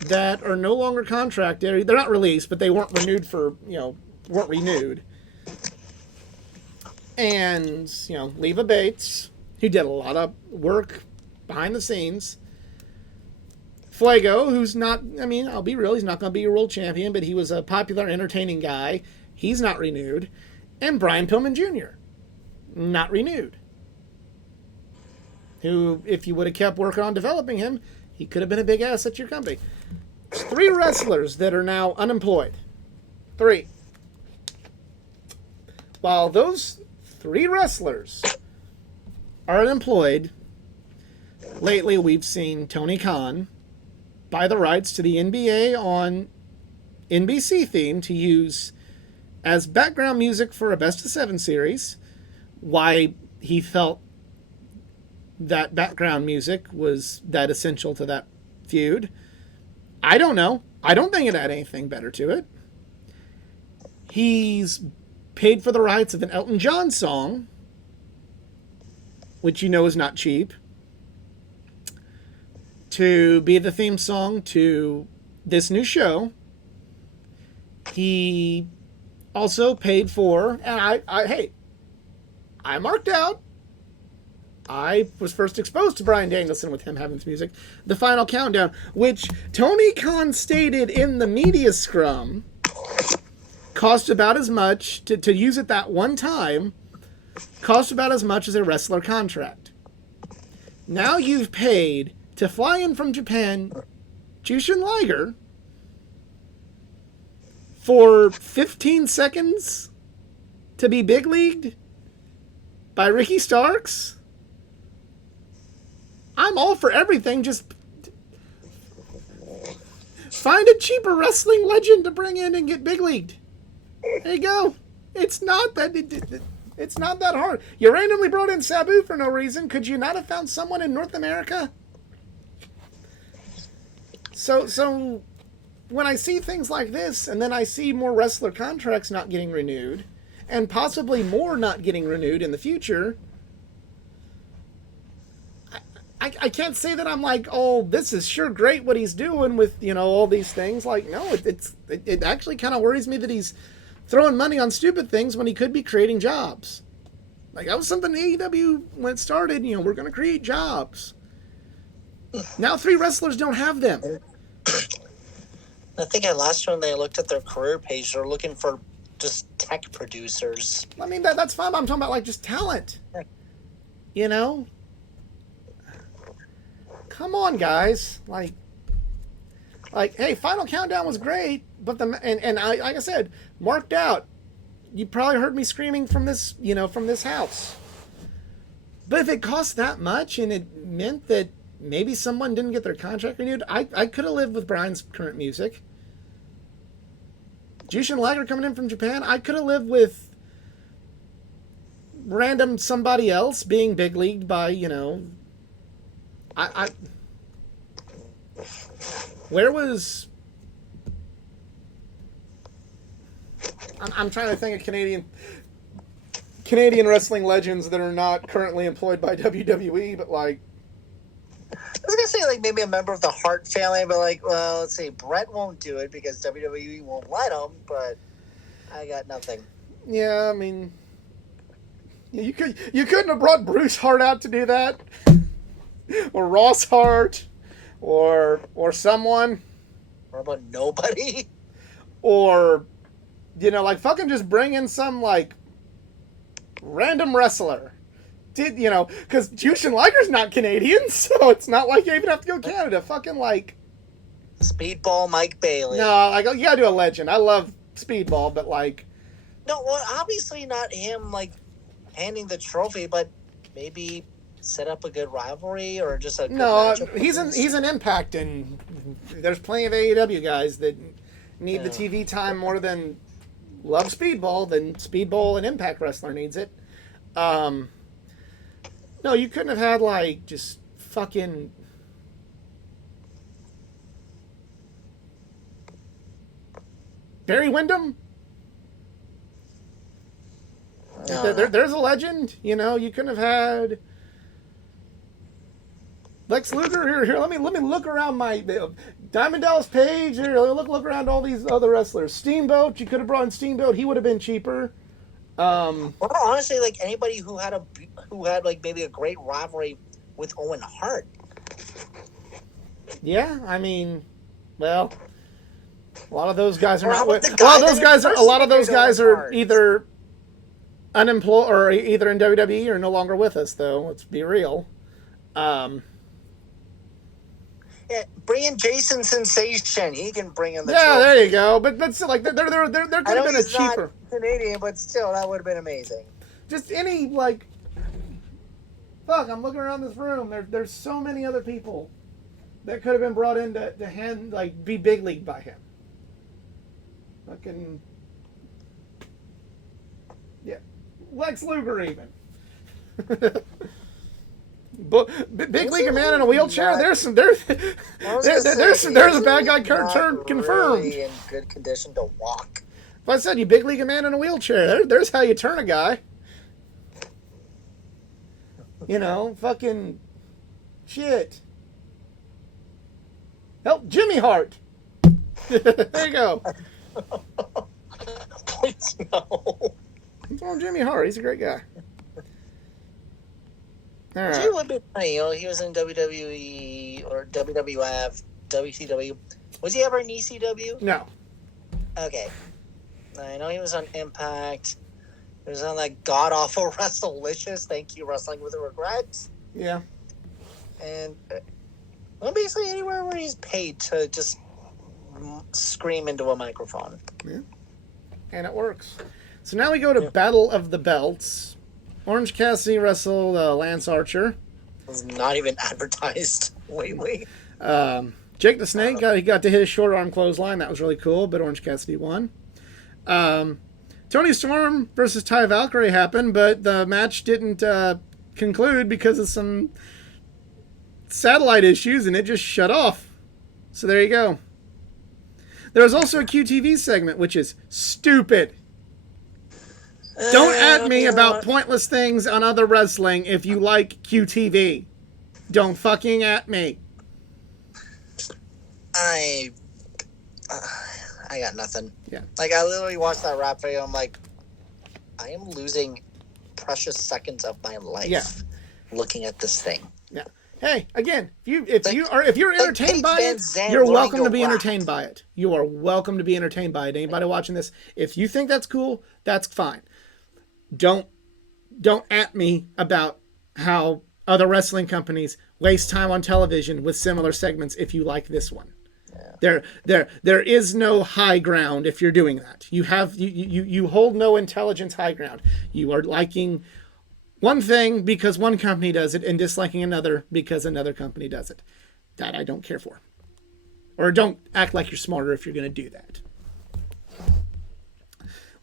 that are no longer contracted. They're not released, but they weren't renewed weren't renewed. And, Leva Bates, who did a lot of work behind the scenes. Fuego, who's not, I'll be real, he's not going to be a world champion, but he was a popular, entertaining guy. He's not renewed. And Brian Pillman Jr., not renewed. Who, if you would have kept working on developing him, he could have been a big ass at your company. 3 wrestlers that are now unemployed. 3. While those 3 wrestlers are unemployed, lately we've seen Tony Khan buy the rights to the NBA on NBC theme to use as background music for a Best of 7 series. Why he felt that background music was that essential to that feud, I don't know. I don't think it had anything better to it. He's paid for the rights of an Elton John song, which is not cheap, to be the theme song to this new show. He also paid for, and I marked out, I was first exposed to Bryan Danielson with him having this music, the final countdown, which Tony Khan stated in the media scrum cost about as much, to use it that one time, cost about as much as a wrestler contract. Now you've paid to fly in from Japan Jushin Liger for 15 seconds to be big leagued by Ricky Starks. I'm all for everything. Just find a cheaper wrestling legend to bring in and get big leagued. There you go. It's not that it's not that hard. You randomly brought in Sabu for no reason. Could you not have found someone in North America? So when I see things like this, and then I see more wrestler contracts not getting renewed, and possibly more not getting renewed in the future, I can't say that I'm like, oh, this is sure great what he's doing with, all these things. Like, no, it actually kind of worries me that he's throwing money on stupid things when he could be creating jobs. Like, that was something AEW, when it started, we're going to create jobs. Now 3 wrestlers don't have them. I think last time they looked at their career page, they're looking for just tech producers. That's fine, but I'm talking about, like, just talent. Come on, guys. Like, hey, Final Countdown was great, but and I, like I said, marked out. You probably heard me screaming from this, from this house. But if it cost that much and it meant that maybe someone didn't get their contract renewed. I could have lived with Brian's current music. Jushin Liger coming in from Japan. I could have lived with random somebody else being big leagued by, I where was I'm trying to think of Canadian wrestling legends that are not currently employed by WWE, but like I was gonna say like maybe a member of the Hart family, but like, well, let's see, Brett won't do it because WWE won't let him. But I got nothing. yeah, I mean, you couldn't have brought Bruce Hart out to do that, or Ross Hart, or someone, What about nobody? or like fucking just bring in some like random wrestler. Because Jushin Liger's not Canadian, so it's not like you even have to go Canada. Fucking like Speedball Mike Bailey. no, like you gotta do a legend. I love Speedball, but like No, well, obviously not him like handing the trophy, but maybe set up a good rivalry or just a good no, matchup. he's an Impact, and there's plenty of AEW guys that need the TV time more than love Speedball. Then Speedball and Impact wrestler needs it. No, you couldn't have had like just fucking Barry Windham. No. There's a legend. You couldn't have had Lex Luger. Here. Let me look around my Diamond Dallas Page. Here, look around all these other wrestlers. Steamboat. You could have brought in Steamboat. He would have been cheaper. Or honestly, like anybody who had like maybe a great rivalry with Owen Hart. Yeah, I mean, well, a lot of those guys are Or not. how about With, the a lot guy of those that guys are. A lot of those guys impersonated are Owen either unemployed or either in WWE or no longer with us. Though, let's be real. Yeah, bring in Jason Sensation. He can bring in the Yeah, trophy. there you go. But still, like there could I have know been a he's not cheaper. Canadian, but still, that would have been amazing. Just any like. Fuck! I'm looking around this room. There's so many other people that could have been brought in to be big league by him. Fucking. Yeah, Lex Luger even. But big league man in a wheelchair. There's a bad guy turn confirmed. Really in good condition to walk. If I said you big league man in a wheelchair, there's how you turn a guy. Fucking shit. Help Jimmy Hart. There you go. Please no. Well, Jimmy Hart, he's a great guy. All right. He would be funny. He was in WWE or WWF, WCW. Was he ever in ECW? No. Okay. I know he was on Impact. He was on that god awful WrestleLicious. Thank you, Wrestling with Regrets. Yeah. And basically anywhere where he's paid to just scream into a microphone. Yeah. And it works. So now we go to Battle of the Belts. Orange Cassidy wrestled Lance Archer. It was not even advertised lately. Jake the Snake got to hit his short arm clothesline. That was really cool, but Orange Cassidy won. Tony Storm versus Ty Valkyrie happened, but the match didn't conclude because of some satellite issues, and it just shut off. So there you go. There was also a QTV segment, which is stupid. Don't at me about pointless things on other wrestling if you like QTV. Don't fucking at me. I got nothing. Yeah. Like, I literally watched that rap video. I'm like, I am losing precious seconds of my life looking at this thing. Yeah. Hey, again, if you're entertained by Van it, Zandt you're learning welcome to to be rap. entertained by it. You are welcome to be entertained by it. Anybody watching this, if you think that's cool, that's fine. Don't at me about how other wrestling companies waste time on television with similar segments if you like this one. Yeah. There is no high ground if you're doing that. You hold no intelligence high ground. You are liking one thing because one company does it and disliking another because another company does it. That I don't care for. Or don't act like you're smarter if you're going to do that.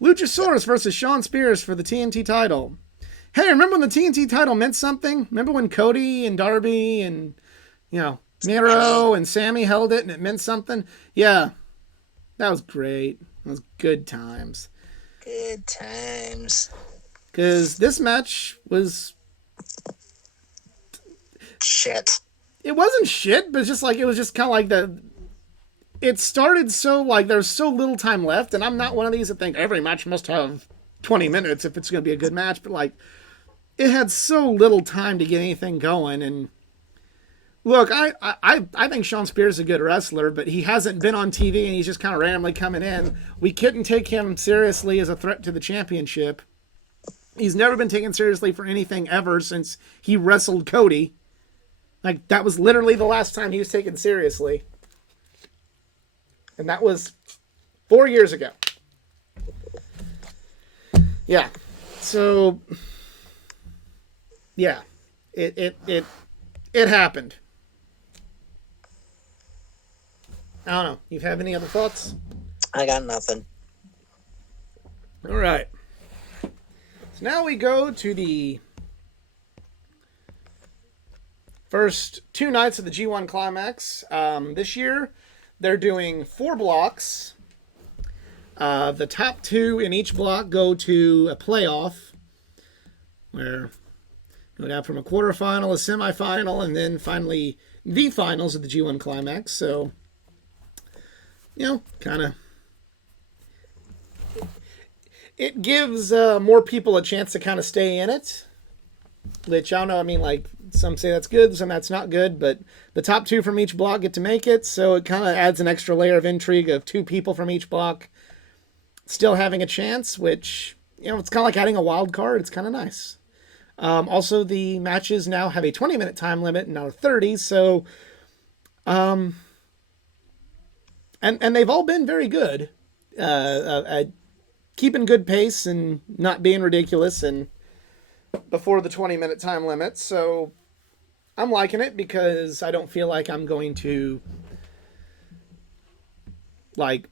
Luchasaurus versus Shawn Spears for the TNT title. Hey, remember when the TNT title meant something? Remember when Cody and Darby and, Miro and Sammy held it and it meant something? Yeah, that was great. It was good times. Good times. Because this match was shit. It wasn't shit, but it's just like, it was just kind of like it started so, like, there's so little time left, and I'm not one of these that think every match must have 20 minutes if it's going to be a good match, but, like, it had so little time to get anything going, and look, I think Shawn Spears is a good wrestler, but he hasn't been on TV, and he's just kind of randomly coming in. We couldn't take him seriously as a threat to the championship. He's never been taken seriously for anything ever since he wrestled Cody. Like, that was literally the last time he was taken seriously. And that was 4 years ago. Yeah. So, yeah. It happened. I don't know. You have any other thoughts? I got nothing. All right. So now we go to the first 2 nights of the G1 Climax. This year, they're doing 4 blocks. The top 2 in each block go to a playoff, where go down from a quarterfinal, a semifinal, and then finally the finals of the G1 Climax. So, kind of, it gives more people a chance to kind of stay in it. Which, I don't know, I mean, like, some say that's good, some that's not good, but the top 2 from each block get to make it, so it kind of adds an extra layer of intrigue of 2 people from each block still having a chance, which, it's kind of like adding a wild card. It's kind of nice. Also, the matches now have a 20-minute time limit and not a 30, so, and they've all been very good, at keeping good pace and not being ridiculous and before the 20-minute time limit, so I'm liking it because I don't feel like I'm going to, like,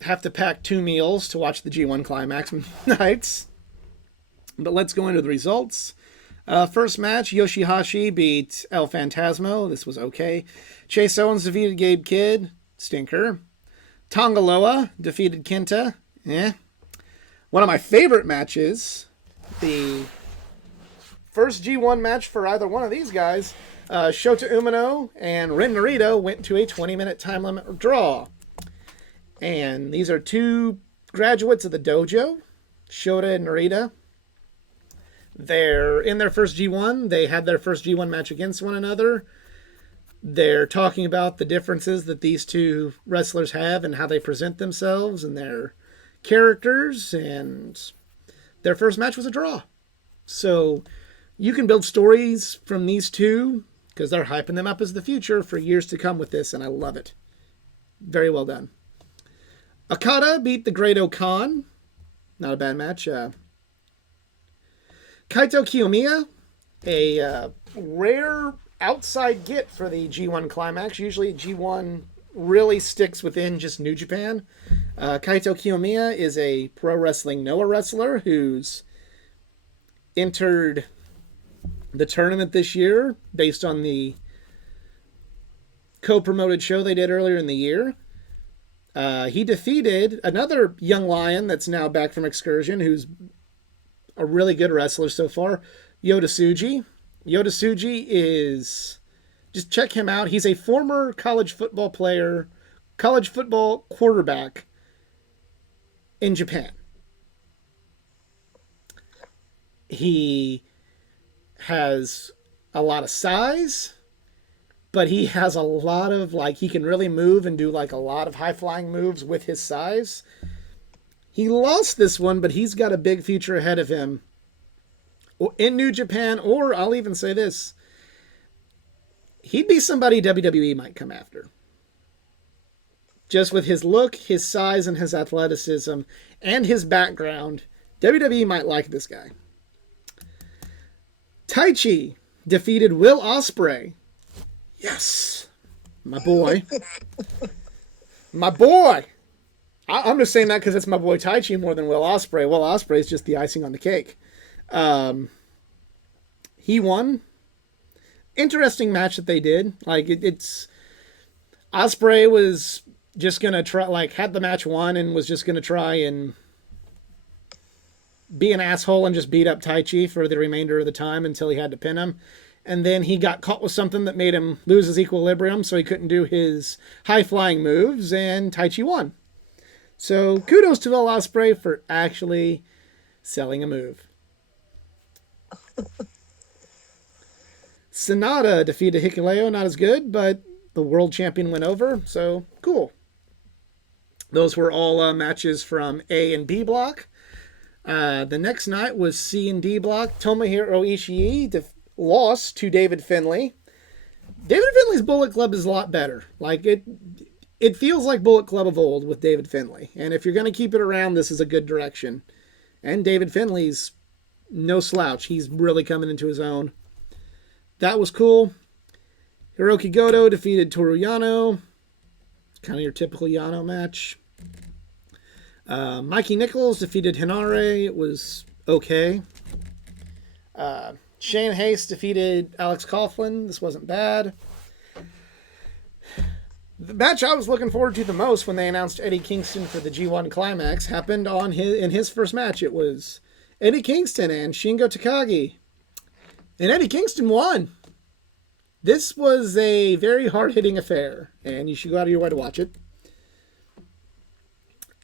have to pack 2 meals to watch the G1 Climax nights. But let's go into the results. First match, Yoshihashi beat El Phantasmo. This was okay. Chase Owens defeated Gabe Kidd. Stinker. Tongaloa defeated Kenta. One of my favorite matches, the first G1 match for either one of these guys, Shota Umino and Ren Narita went to a 20-minute time limit draw. And these are 2 graduates of the dojo, Shota and Narita. They're in their first G1. They had their first G1 match against one another. They're talking about the differences that these 2 wrestlers have and how they present themselves and their characters. And their first match was a draw. So you can build stories from these 2 because they're hyping them up as the future for years to come with this, and I love it. Very well done. Okada beat the Great Okan. Not a bad match. Kaito Kiyomiya, a rare outside get for the G1 Climax. Usually G1 really sticks within just New Japan. Kaito Kiyomiya is a Pro Wrestling Noah wrestler who's entered the tournament this year based on the co-promoted show they did earlier in the year. He defeated another young lion that's now back from excursion, who's a really good wrestler so far, Yota Tsuji. Yota Tsuji is, just check him out. He's a former college football player, college football quarterback in Japan. He has a lot of size, but he has a lot of, like, he can really move and do, like, a lot of high-flying moves with his size. He lost this one, but he's got a big future ahead of him in New Japan, or I'll even say this, he'd be somebody WWE might come after. Just with his look, his size, and his athleticism, and his background, WWE might like this guy. Taichi defeated Will Ospreay. Yes. My boy. My boy. I'm just saying that because it's my boy Taichi more than Will Ospreay. Will Ospreay is just the icing on the cake. He won. Interesting match that they did. Like, it's... Ospreay was just going to try... Like, had the match won and was just going to try and be an asshole and just beat up Taichi for the remainder of the time until he had to pin him. And then he got caught with something that made him lose his equilibrium, so he couldn't do his high-flying moves, and Taichi won. So kudos to Will Ospreay for actually selling a move. Sonata defeated Hikuleo, not as good, but the world champion went over, so cool. Those were all matches from A and B block. The next night was C and D block. Tomohiro Ishii lost to David Finlay. David Finlay's Bullet Club is a lot better. Like, it feels like Bullet Club of old with David Finlay. And if you're going to keep it around, this is a good direction. And David Finlay's no slouch. He's really coming into his own. That was cool. Hiroki Goto defeated Toru Yano. Kind of your typical Yano match. Mikey Nichols defeated Hinare. It was okay. Shane Haste defeated Alex Coughlin. This wasn't bad. The match I was looking forward to the most when they announced Eddie Kingston for the G1 Climax happened in his first match. It was Eddie Kingston and Shingo Takagi. And Eddie Kingston won. This was a very hard-hitting affair, and you should go out of your way to watch it.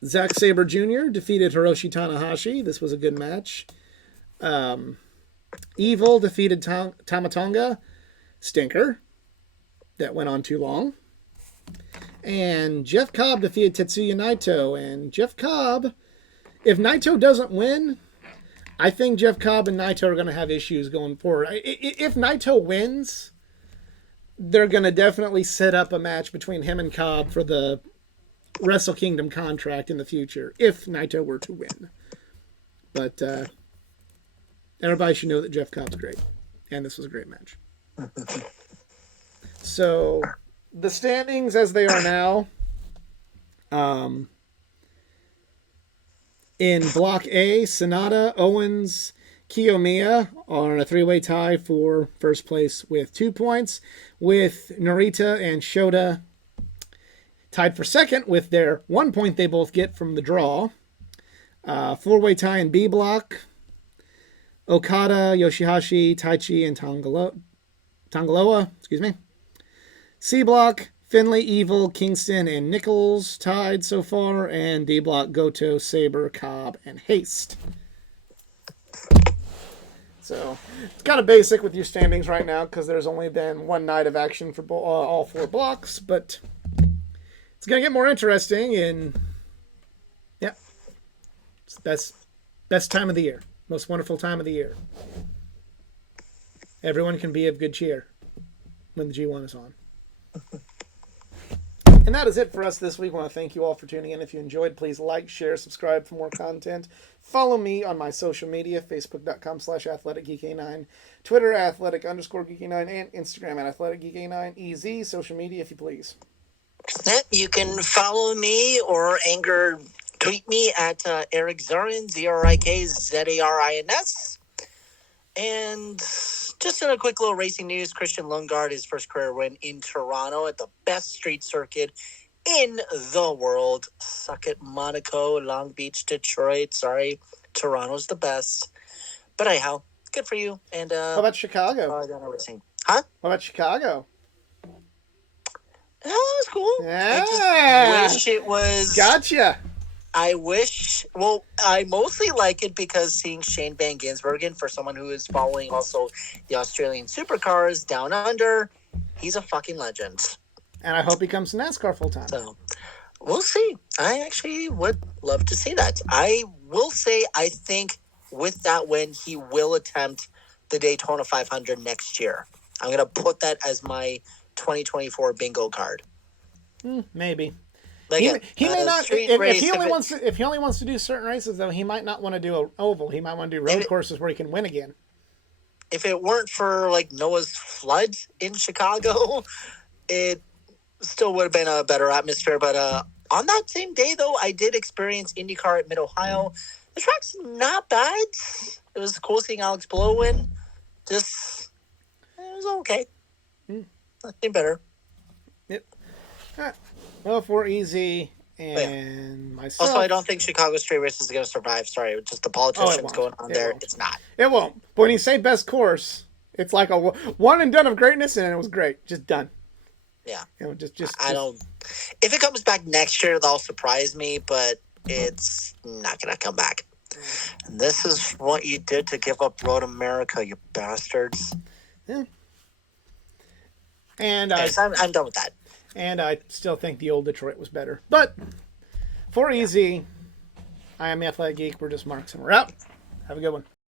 Zack Sabre Jr. defeated Hiroshi Tanahashi. This was a good match. Evil defeated Tamatonga. Stinker. That went on too long. And Jeff Cobb defeated Tetsuya Naito. And Jeff Cobb, if Naito doesn't win, I think Jeff Cobb and Naito are going to have issues going forward. If Naito wins, they're going to definitely set up a match between him and Cobb for the Wrestle Kingdom contract in the future, if Naito were to win. But everybody should know that Jeff Cobb's great. And this was a great match. So, the standings as they are now. In Block A, Sonata, Owens, Kiyomiya are in a three-way tie for first place with 2 points, with Narita and Shota tied for second with their 1 point they both get from the draw. Four-way tie in B block, Okada, Yoshihashi, Taichi, and Tangaloa. C block, Finlay, Evil, Kingston, and Nichols tied so far, and D block, Goto, Sabre, Cobb, and Haste. So it's kind of basic with your standings right now because there's only been one night of action for all four blocks, but it's going to get more interesting, and yeah, it's the best time of the year, most wonderful time of the year. Everyone can be of good cheer when the G1 is on. And that is it for us this week. I want to thank you all for tuning in. If you enjoyed, please like, share, subscribe for more content. Follow me on my social media, facebook.com/athleticgeek9, Twitter @athletic_geeky9, and Instagram @athleticgeeky9. EZ, social media if you please. You can follow me or anger tweet me at Eric Zarin, ZRIKZARINS. And just in a quick little racing news, Christian Lundgaard, his first career win in Toronto at the best street circuit in the world. Suck it, Monaco, Long Beach, Detroit. Sorry, Toronto's the best. But anyhow, good for you. And how about Chicago? Racing. Huh? How about Chicago? That was cool. Yeah. I just wish it was. Gotcha. I mostly like it because seeing Shane Van Gisbergen, for someone who is following also the Australian Supercars Down Under, he's a fucking legend. And I hope he comes to NASCAR full time. So, we'll see. I actually would love to see that. I will say, I think with that win, he will attempt the Daytona 500 next year. I'm going to put that as my 2024 bingo card. Maybe. Like he may not. If he only wants to do certain races, though, he might not want to do an oval. He might want to do road courses where he can win again. if it weren't for like Noah's flood in Chicago, it still would have been a better atmosphere. But on that same day, though, I did experience IndyCar at Mid Ohio. The track's not bad. It was cool seeing Alex Palou win. Just it was okay. Nothing better. Yep. Well, for Easy and myself. Also, I don't think Chicago Street Race is going to survive. Sorry, just the politicians going on there. Won't. It's not. It won't. But when you say best course, it's like a one and done of greatness, and it was great. Just done. Yeah. I don't. If it comes back next year, that'll surprise me, but it's not going to come back. And this is what you did to give up Road America, you bastards. Yeah. And I'm done with that. And I still think the old Detroit was better. But for Easy, I am the Athletic Geek. We're just Marks, and we're out. Have a good one.